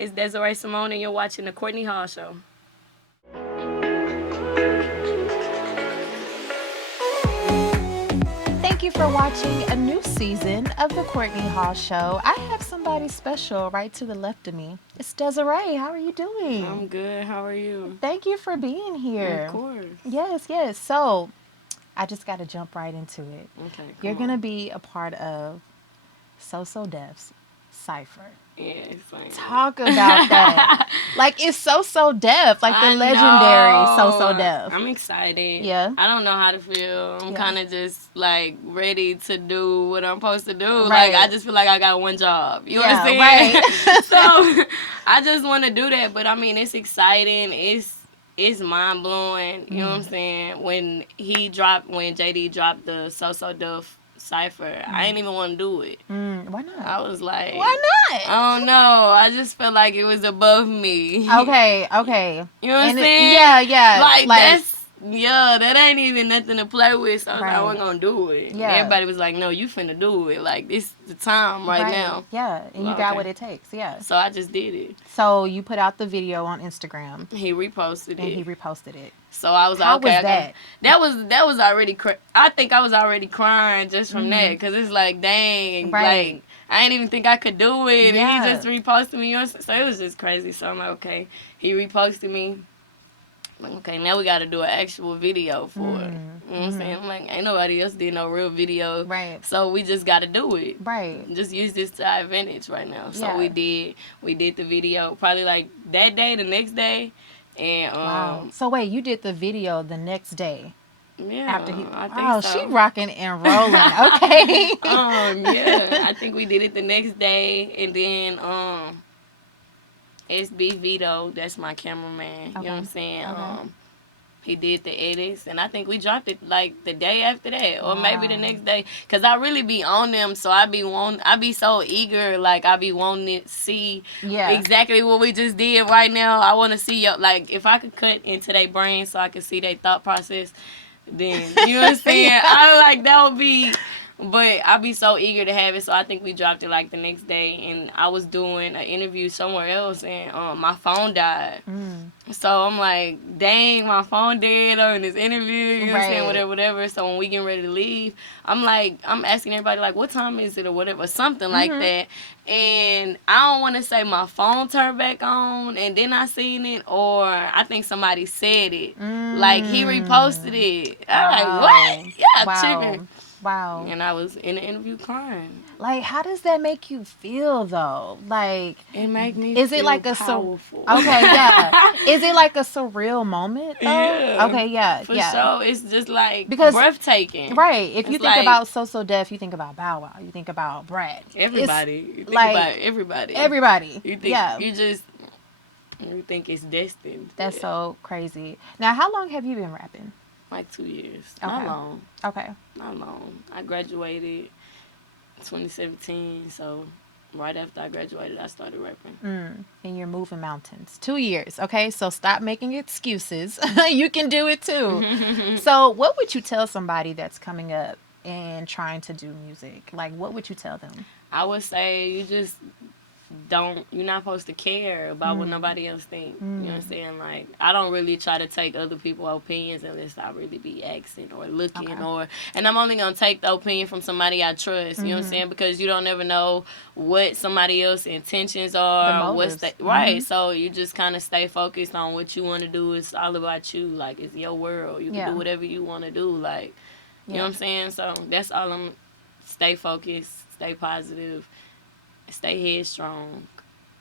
It's Deseree Simone, and you're watching The Courtney Hall Show. Thank you for watching a new season of The Courtney Hall Show. I have somebody special right to the left of me. It's Deseree. How are you doing? I'm good. How are you? Thank you for being here. Of course. Yes. So, I just got to jump right into it. Okay, You're going to be a part of Soso Def Cypher. Yeah, explain. Talk about that. Like, it's Soso Def, like the legendary Soso Def. I'm excited. Yeah. I don't know how to feel. I'm kind of just, like, ready to do what I'm supposed to do. Right. Like, I just feel like I got one job. You understand? Right. So, I just want to do that. But, I mean, it's exciting. It's mind-blowing. You know what I'm saying? When JD dropped the Soso Def Cypher, I ain't even want to do it. Why not? I was like, why not? I don't know. I just felt like it was above me. Okay. You know what I'm saying? Yeah. Like that ain't even nothing to play with. So I wasn't going to do it. Yeah. Everybody was like, no, you finna do it. Like, this the time right now. Yeah, and you got what it takes. Yeah. So I just did it. So you put out the video on Instagram. He reposted it. So I was like, How okay. was that? That was already, I think I was already crying just from that. Because it's like, dang. Right. Like, I didn't even think I could do it. Yeah. And he just reposted me. So it was just crazy. So I'm like, okay. He reposted me. I'm like, okay, now we got to do an actual video for it. You know what I'm saying? I'm like, ain't nobody else did no real video. Right. So we just got to do it. Right. Just use this to our advantage right now. So Yeah. we did the video probably like that day, the next day. And Wow. So wait, you did the video the next day. Yeah, After I think so. She rocking and rolling. Okay. Yeah, I think we did it the next day, and then SB Vito, that's my cameraman. You know what I'm saying? Okay. He did the edits, and I think we dropped it like the day after that, or maybe the next day. Cause I really be on them, so I be so eager, like I be wanting to see exactly what we just did right now. I want to see like if I could cut into their brain so I could see their thought process. Then you know what I'm saying? I like that would be, but I be so eager to have it. So I think we dropped it like the next day, and I was doing an interview somewhere else, and my phone died. So I'm like, dang, my phone dead in this interview. You know what I'm saying? Whatever. So when we getting ready to leave, I'm asking everybody like, what time is it or whatever, something like that. And I don't want to say my phone turned back on and then I seen it, or I think somebody said it. Like, he reposted it. I'm like, what? Yeah, tripping. Wow. And I was in the interview crying. Like, how does that make you feel, though? Like, it make me is feel it like powerful. Okay, yeah. Is it like a surreal moment, though? Yeah. Okay, yeah. For sure. It's just like because breathtaking. Right. If you think about Soso Def, you think about Bow Wow. You think about Brad. Everybody. You think about everybody. Everybody. You think you think it's destined. That's so crazy. Now, how long have you been rapping? Like 2 years. Okay. Not long. Okay. Not long. I graduated 2017, so right after I graduated, I started rapping. And you're moving mountains. 2 years, okay? So stop making excuses. You can do it too. So what would you tell somebody that's coming up and trying to do music? Like, what would you tell them? I would say you're not supposed to care about what nobody else thinks. You know what I'm saying? Like, I don't really try to take other people's opinions unless I really be asking or looking and I'm only going to take the opinion from somebody I trust, you know what I'm saying? Because you don't ever know what somebody else's intentions are. Right. So you just kind of stay focused on what you want to do. It's all about you. Like, it's your world. You can do whatever you want to do. Like, you know what I'm saying? So that's all stay focused, stay positive. Stay headstrong.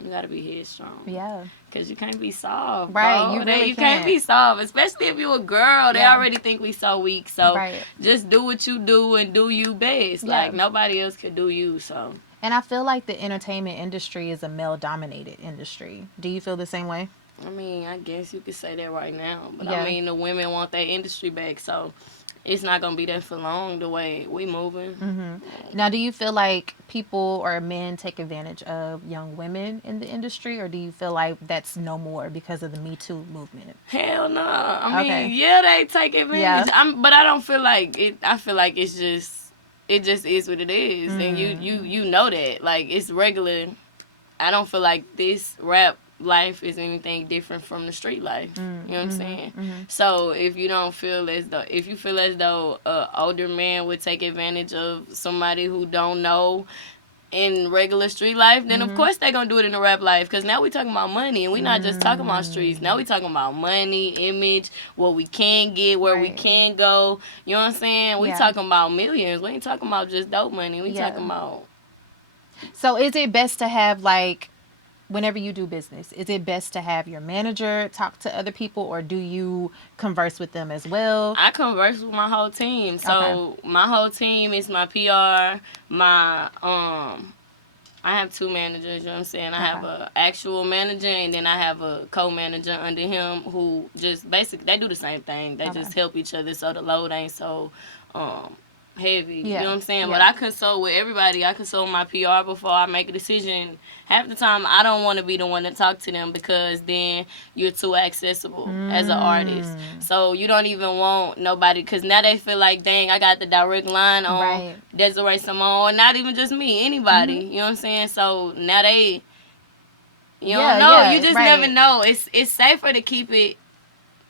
You gotta be headstrong. Yeah. Cause you can't be soft. Right. Bro. You can't be soft, especially if you're a girl. They already think we so weak. So just do what you do and do you best. Like, nobody else could do you. So. And I feel like the entertainment industry is a male-dominated industry. Do you feel the same way? I mean, I guess you could say that right now, but I mean, the women want their industry back, so. It's not going to be there for long the way we moving. Now, do you feel like people or men take advantage of young women in the industry, or do you feel like that's no more because of the Me Too movement? Hell no. I mean, they take advantage. But I don't feel like it. I feel like it just is what it is. And you know that. Like, it's regular I don't feel like this rap life is anything different from the street life. You know what I'm saying? So if you don't feel as though, if you feel as though a older man would take advantage of somebody who don't know in regular street life, then of course they're gonna do it in the rap life. Because now we talking about money, and we not just talking about streets. Now we talking about money, image, what we can get, where we can go. You know what I'm saying? We talking about millions. We ain't talking about just dope money. We talking about. So is it best to have, like, whenever you do business, is it best to have your manager talk to other people, or do you converse with them as well? I converse with my whole team. So my whole team is my PR, my I have 2 managers, you know what I'm saying? I have a actual manager, and then I have a co-manager under him who just basically, they do the same thing. They just help each other so the load ain't so heavy. You know what I'm saying? But I consult with everybody. I consult my PR before I make a decision. Half the time, I don't want to be the one to talk to them, because then you're too accessible as an artist. So you don't even want nobody, because now they feel like, dang, I got the direct line on Deseree, Simone, or not even just me, anybody. You know what I'm saying? So now they, you don't know. You just never know. It's safer to keep it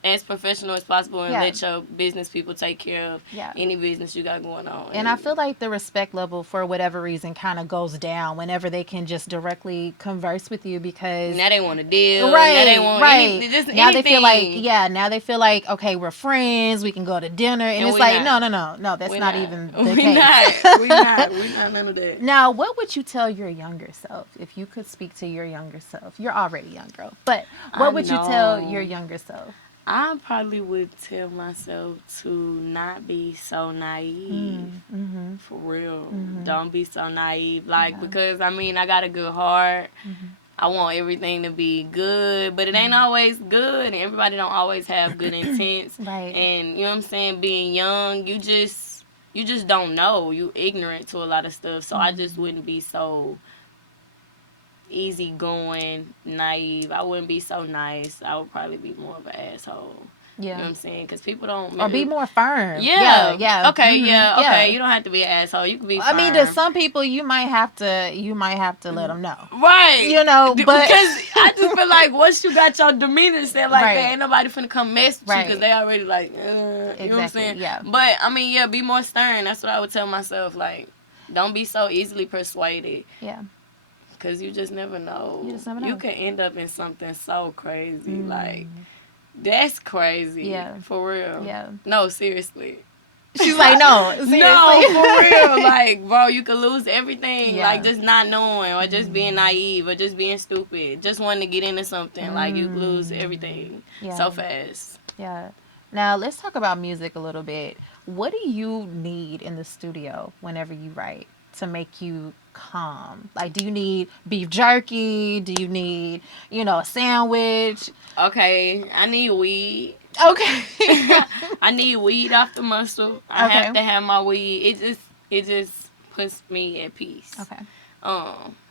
as professional as possible and let your business people take care of any business you got going on. And I feel like the respect level, for whatever reason, kind of goes down whenever they can just directly converse with you, because now they want to deal. Now they want now they feel like now they feel like, okay, we're friends, we can go to dinner, and it's like no, that's not even the case. We're not none of that. Now, what would you tell your younger self if you could speak to your younger self? You're already young, girl, but what would you tell your younger self? I probably would tell myself to not be so naive. For real. Don't be so naive. Like, because, I mean, I got a good heart. I want everything to be good, but it ain't always good, and everybody don't always have good intents. And, you know what I'm saying, being young, you just don't know. You ignorant to a lot of stuff. So I just wouldn't be so easygoing, naive. I wouldn't be so nice. I would probably be more of an asshole. You know what I'm saying? Because people don't... Or be more firm. Yeah. Okay, okay. You don't have to be an asshole. You can be firm. I mean, to some people, you might have to let them know. Right. You know, but... Because I just feel like once you got your demeanor set like that, ain't nobody finna come mess with you, because they already like, you know what I'm saying? Yeah. But, I mean, be more stern. That's what I would tell myself. Like, don't be so easily persuaded. Yeah. Because you just never know. You can end up in something so crazy. Like, that's crazy. Yeah. For real. Yeah. No, seriously. She's like, no, seriously. No, for real. Like, bro, you could lose everything. Like, just not knowing, or just being naive, or just being stupid. Just wanting to get into something. Like, you lose everything so fast. Yeah. Now, let's talk about music a little bit. What do you need in the studio whenever you write to make you calm? Like, do you need beef jerky? Do you need, a sandwich? Okay, I need weed. Okay. I need weed off the muscle. I have to have my weed. It just puts me at peace. Okay.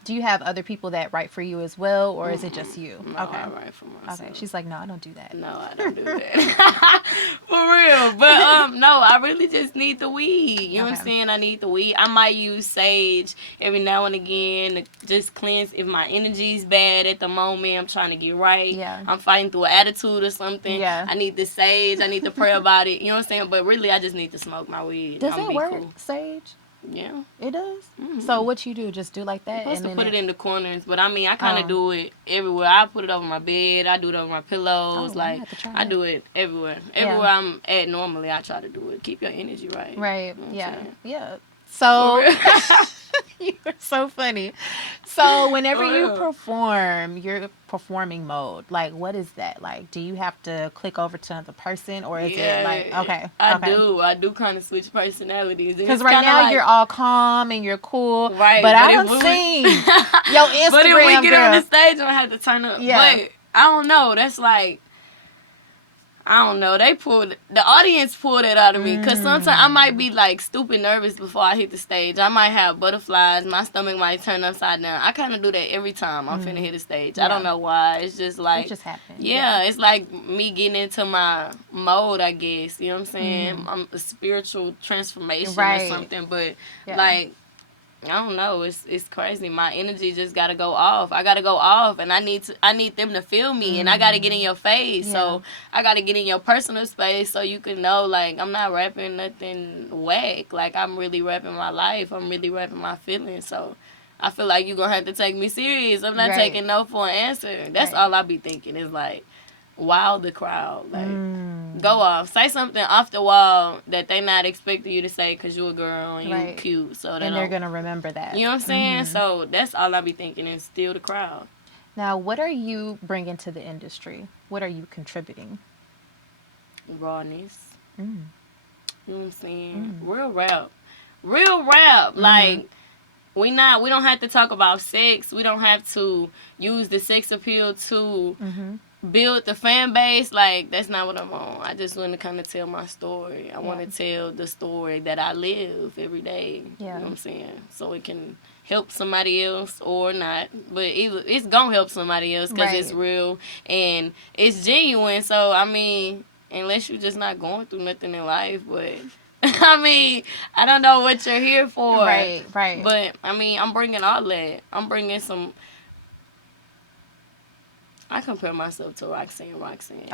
Do you have other people that write for you as well, or is it just you? No, I write for myself. Okay. She's like, no, I don't do that. No, I don't do that. For real. But no, I really just need the weed. You know what I'm saying? I need the weed. I might use sage every now and again to just cleanse if my energy's bad at the moment. I'm trying to get right. Yeah. I'm fighting through an attitude or something. Yeah. I need the sage. I need to pray about it. You know what I'm saying? But really, I just need to smoke my weed. Does it work, sage? Yeah. It does? Mm-hmm. So what you do, just do like that? I'm supposed to put it in the corners, but I mean, I kind of do it everywhere. I put it over my bed. I do it over my pillows. I do it everywhere. Everywhere I'm at normally, I try to do it. Keep your energy right. Right. You know yeah. So you're so funny. So whenever you perform, your performing mode, like, what is that like? Do you have to click over to another person, or is it like I do kind of switch personalities, because right now you're all calm and you're cool, right? But I don't see your Instagram. But if we get on the stage, I have to turn up. Yeah. But I don't know. That's like, I don't know. The audience pulled it out of me. Because sometimes I might be, like, stupid nervous before I hit the stage. I might have butterflies. My stomach might turn upside down. I kind of do that every time I'm finna hit the stage. Yeah. I don't know why. It's just like... It just happens. Yeah, it's like me getting into my mode, I guess. You know what I'm saying? I'm a spiritual transformation or something. But, like... I don't know. It's crazy. My energy just gotta go off. I gotta go off, and I need them to feel me, and I gotta get in your face. So I gotta get in your personal space so you can know, like, I'm not rapping nothing whack. Like, I'm really rapping my life. I'm really rapping my feelings. So I feel like you're gonna have to take me serious. I'm not taking no for an answer. That's all I be thinking is like, wow, the crowd, like, go off, say something off the wall that they not expecting you to say because you a girl and you cute, so and they're gonna remember that. You know what I'm saying? So that's all I be thinking is still the crowd. Now, what are you bringing to the industry? What are you contributing? Rawness. You know what I'm saying? Real rap. Like, we don't have to talk about sex. We don't have to use the sex appeal to build the fan base. Like, that's not what I'm on. I just want to kind of tell my story. I want to tell the story that I live every day. You know what I'm saying? So it can help somebody else or not. But it's going to help somebody else because it's real and it's genuine. So, I mean, unless you're just not going through nothing in life, but... I mean, I don't know what you're here for. Right. But, I mean, I'm bringing all that. I'm bringing some... I compare myself to Roxanne.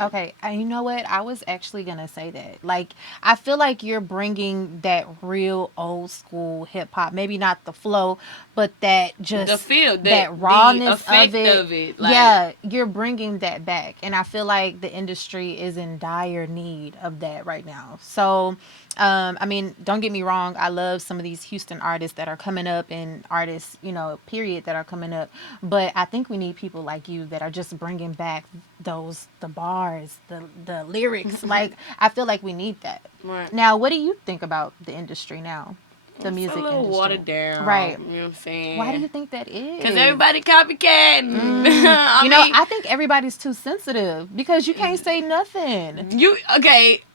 Okay, you know what? I was actually going to say that. Like, I feel like you're bringing that real old school hip hop. Maybe not the flow, but that just... The feel. That rawness the effect of it. Like, yeah, you're bringing that back. And I feel like the industry is in dire need of that right now. So... I mean, don't get me wrong. I love some of these Houston artists that are coming up and artists, you know, period, that are coming up. But I think we need people like you that are just bringing back the bars, the lyrics. Like, I feel like we need that. Right. Now, what do you think about the industry now? The music industry. It's a little industry. Watered down. Right. You know what I'm saying? Why do you think that is? Because everybody copycatting. I think everybody's too sensitive because you can't say nothing.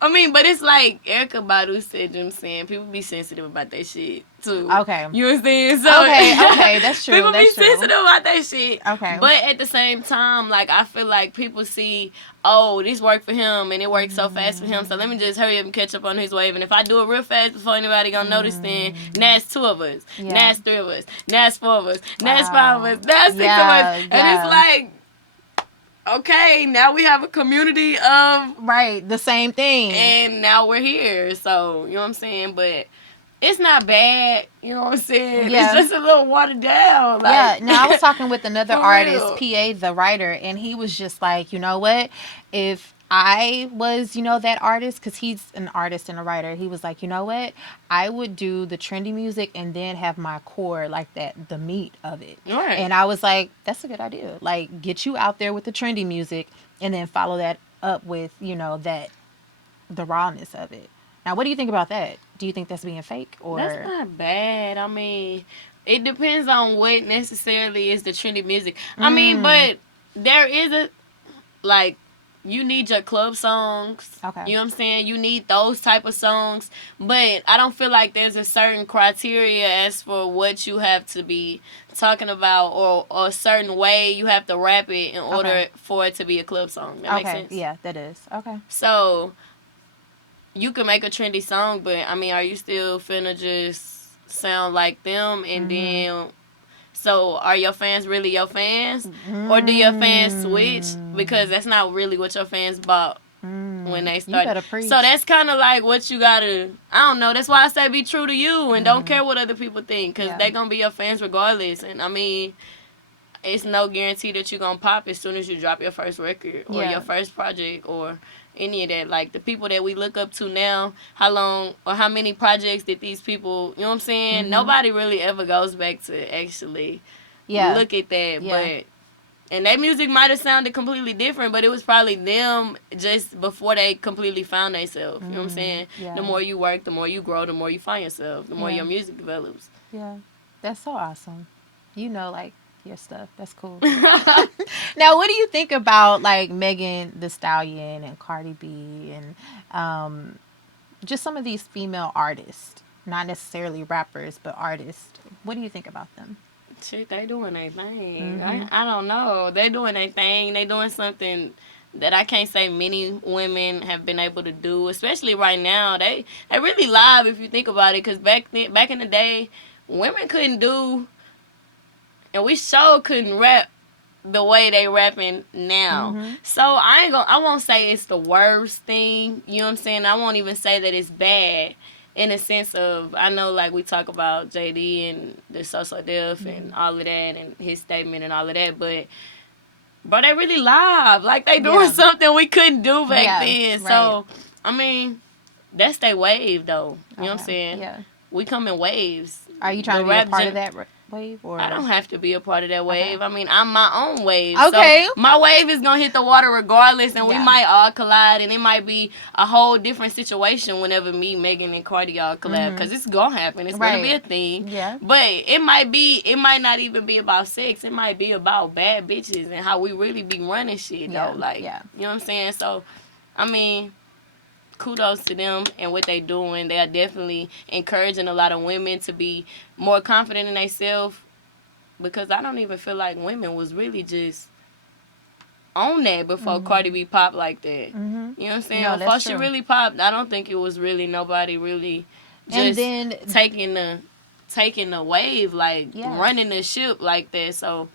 I mean, but it's like Erykah Badu said, you know what I'm saying? People be sensitive about that shit, too. Okay. You know what I'm saying? So, okay, that's true. People be sensitive about that shit. Okay. But at the same time, like, I feel like people see, oh, this worked for him and it worked so fast for him, so let me just hurry up and catch up on his wave. And if I do it real fast before anybody gonna notice, then now it's 2 of us, now it's 3 of us, now it's 4 of us, now it's 5 of us, now it's 6 of us. And it's like, okay, now we have a community of... Right, the same thing. And now we're here, so, you know what I'm saying? But... it's not bad, you know what I'm saying? Yeah. It's just a little watered down. Like, yeah, now I was talking with another artist, PA, the writer, and he was just like, you know what? If I was, you know, that artist, because he's an artist and a writer, he was like, you know what? I would do the trendy music and then have my core like that, the meat of it. Right. And I was like, that's a good idea. Like, get you out there with the trendy music and then follow that up with, you know, the rawness of it. Now, what do you think about that? Do you think that's being fake? Or that's not bad. I mean, it depends on what necessarily is the trendy music. I mean, but there is like, you need your club songs. Okay. You know what I'm saying? You need those type of songs. But I don't feel like there's a certain criteria as for what you have to be talking about or a certain way you have to rap it in order for it to be a club song. That makes sense? Yeah, that is. Okay. So... you can make a trendy song, but, I mean, are you still finna just sound like them? And then, so are your fans really your fans? Or do your fans switch? Because that's not really what your fans bought when they started. You better preach. So that's kind of like what you gotta, I don't know, that's why I say be true to you and don't care what other people think. Because they gonna be your fans regardless. And, I mean... it's no guarantee that you're gonna pop as soon as you drop your first record or your first project or any of that. Like, the people that we look up to now, how long or how many projects did these people, you know what I'm saying? Nobody really ever goes back to actually look at that. But and their music might have sounded completely different, but it was probably them just before they completely found themselves. You know what I'm saying? The more you work, the more you grow, the more you find yourself, the more your music develops. Yeah. That's so awesome. You know, like, your stuff. That's cool. Now, what do you think about, like, Megan Thee Stallion and Cardi B and just some of these female artists? Not necessarily rappers, but artists. What do you think about them? Shit, they doing their thing. I don't know. They doing their thing. They doing something that I can't say many women have been able to do, especially right now. They really live if you think about it, because back in the day, women couldn't do, and we sure couldn't rap the way they rapping now. So I won't say it's the worst thing, you know what I'm saying? I won't even say that it's bad in a sense of, I know like we talk about JD and the Soso Def and all of that and his statement and all of that, but bro, they really live. Like they doing something we couldn't do back then. Right. So I mean, that's their wave though. You know what I'm saying? Yeah. We come in waves. Are you trying to be a part of that wave? Or? I don't have to be a part of that wave. Okay. I mean, I'm my own wave. Okay. So my wave is going to hit the water regardless, and we might all collide, and it might be a whole different situation whenever me, Megan, and Cardi all collab, because it's going to happen. It's going to be a thing. Yeah. But it might not even be about sex. It might be about bad bitches and how we really be running shit, though. Like, you know what I'm saying? So, I mean, kudos to them and what they doing. They are definitely encouraging a lot of women to be more confident in themselves, because I don't even feel like women was really just on that before Cardi B popped like that. You know what I'm saying? No, before she really popped, I don't think it was really nobody really just taking the wave, like running the ship like that. So,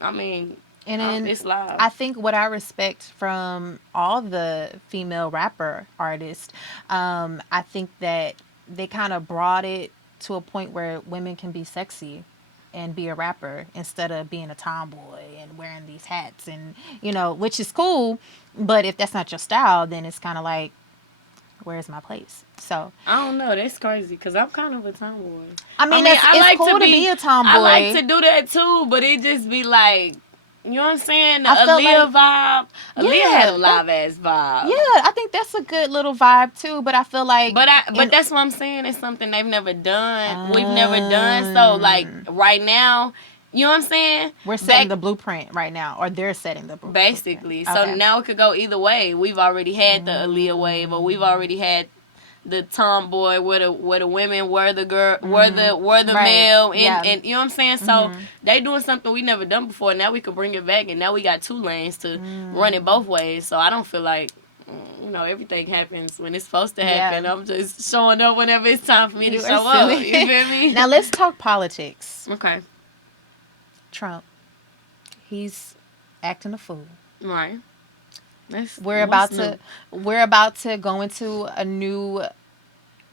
I mean, and then it's live. I think what I respect from all the female rapper artists, I think that they kind of brought it to a point where women can be sexy and be a rapper instead of being a tomboy and wearing these hats and, you know, which is cool. But if that's not your style, then it's kind of like, where's my place? So I don't know. That's crazy because I'm kind of a tomboy. I mean it's like cool to be a tomboy. I like to do that too, but it just be like, you know what I'm saying? The Aaliyah vibe. Aaliyah had a live ass vibe. Yeah, I think that's a good little vibe too. But I feel like, but that's what I'm saying. It's something they've never done. We've never done. So like right now, you know what I'm saying? We're setting the blueprint right now, or they're setting the blueprint. Basically, so now it could go either way. We've already had the Aaliyah wave, or we've already had the tomboy where the women were the girl were the male and you know what I'm saying? So they doing something we never done before. Now we could bring it back, and now we got two lanes to run it both ways. So I don't feel like, you know, everything happens when it's supposed to happen. I'm just showing up whenever it's time for me to show up. You feel me? Now let's talk politics. Okay. Trump, he's acting a fool. Right. We're about to go into a new,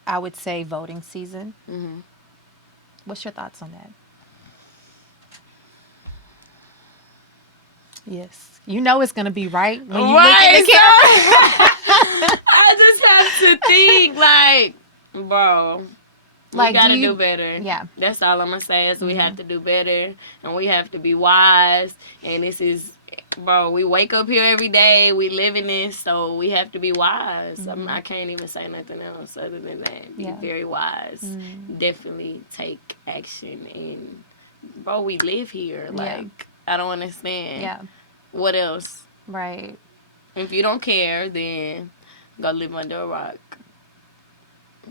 I would say, voting season. What's your thoughts on that? Yes, you know it's gonna be right when you look at the camera. I just have to think like, bro. We gotta do better. Yeah. That's all I'm gonna say is we have to do better, and we have to be wise. And this is, bro, we wake up here every day. We live in this, so we have to be wise. I can't even say nothing else other than that. Be very wise. Definitely take action. And, bro, we live here. Like, I don't understand. Yeah. What else? Right. If you don't care, then go live under a rock.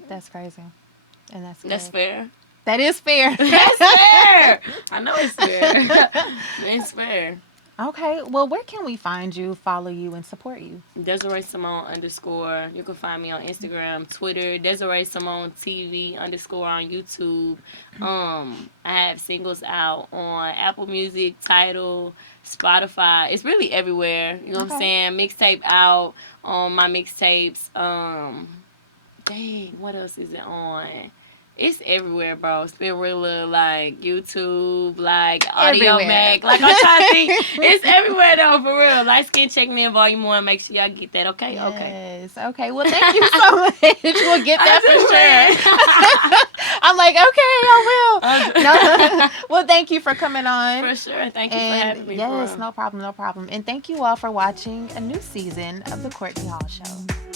That's crazy. And that's fair. That is fair. That's fair. I know it's fair. It's fair. Okay. Well, where can we find you, follow you, and support you? Deseree Simone _. You can find me on Instagram, Twitter, Deseree Simone TV _ on YouTube. I have singles out on Apple Music, Tidal, Spotify. It's really everywhere. You know what I'm saying? Mixtape out on my mixtapes. Dang, what else is it on? It's everywhere, bro. Spinrilla, like YouTube, like Audio Mac. Like, I'm trying to think. It's everywhere, though, for real. Light Skin Check Me In Volume 1. Make sure y'all get that, okay? Yes. Okay. Well, thank you so much. We'll get that for sure. I'm like, okay, I will. No. Well, thank you for coming on. For sure. Thank you for having me. Yes, no problem. And thank you all for watching a new season of The Courtney Hall Show.